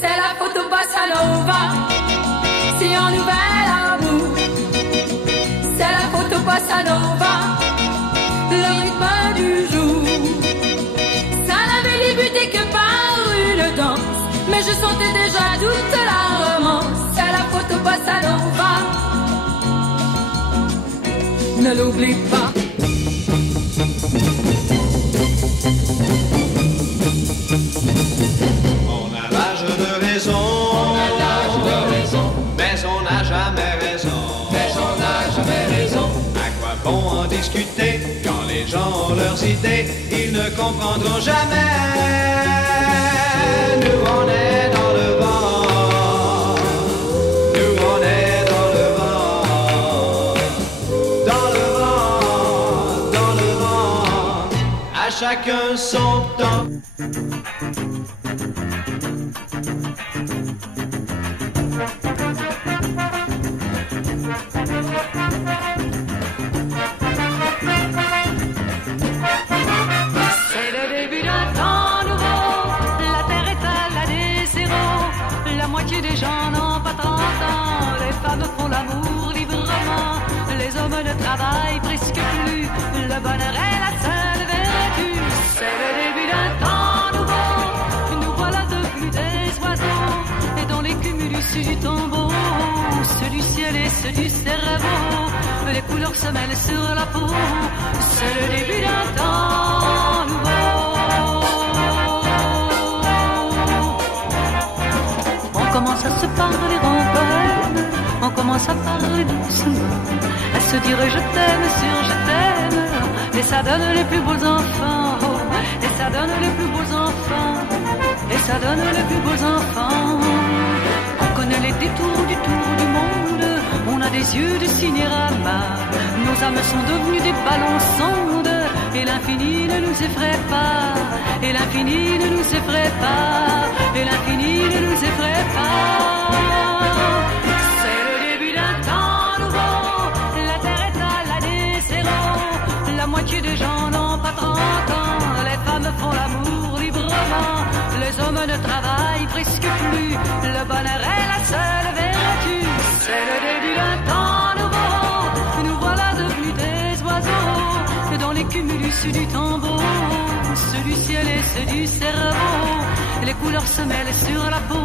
C'est la photo bossa nova, c'est un nouvel amour. C'est la photo bossa nova, le rythme du jour. Ça n'avait débuté que par une danse, mais je sentais déjà toute la romance. C'est la photo bossa nova, ne l'oublie pas. On a l'âge de raison, mais on n'a jamais raison. À quoi bon en discuter quand les gens ont leurs idées, ils ne comprendront jamais. Nous on est dans le vent, nous on est dans le vent, dans le vent, dans le vent. À chacun son temps. C'est le début d'un temps nouveau, la terre est à l'année zéro, la moitié des gens n'ont pas 30 ans, les femmes font l'amour librement, les hommes ne travaillent presque plus, le bonheur est la seule vertu. C'est le début d'un temps nouveau, nous voilà devenus des oiseaux, et dans les cumulus du tombeau, ceux du ciel et ceux du cerveau, les couleurs se mêlent sur la peau, c'est le début d'un temps nouveau. On commence à se parler en peine, on commence à parler doucement, à se dire je t'aime sur je t'aime, et ça donne les plus beaux enfants, oh, et ça donne les plus beaux enfants, et ça donne les plus beaux enfants. On connaît les détours du tour du monde, on a des yeux de cinérama, nos âmes sont devenues des ballons sondes, et l'infini ne nous effraie pas, et l'infini ne nous effraie pas, et l'infini ne nous effraie pas. C'est le début d'un temps nouveau, la terre est à l'année zéro, la moitié des gens n'ont pas 30 ans, les femmes font l'amour librement, les hommes ne travaillent presque plus, le bonheur est la seule vertu. C'est le début d'un temps nouveau, nous voilà devenus des oiseaux, dans les cumulus du tombeau, ceux du ciel et ceux du cerveau, les couleurs se mêlent sur la peau,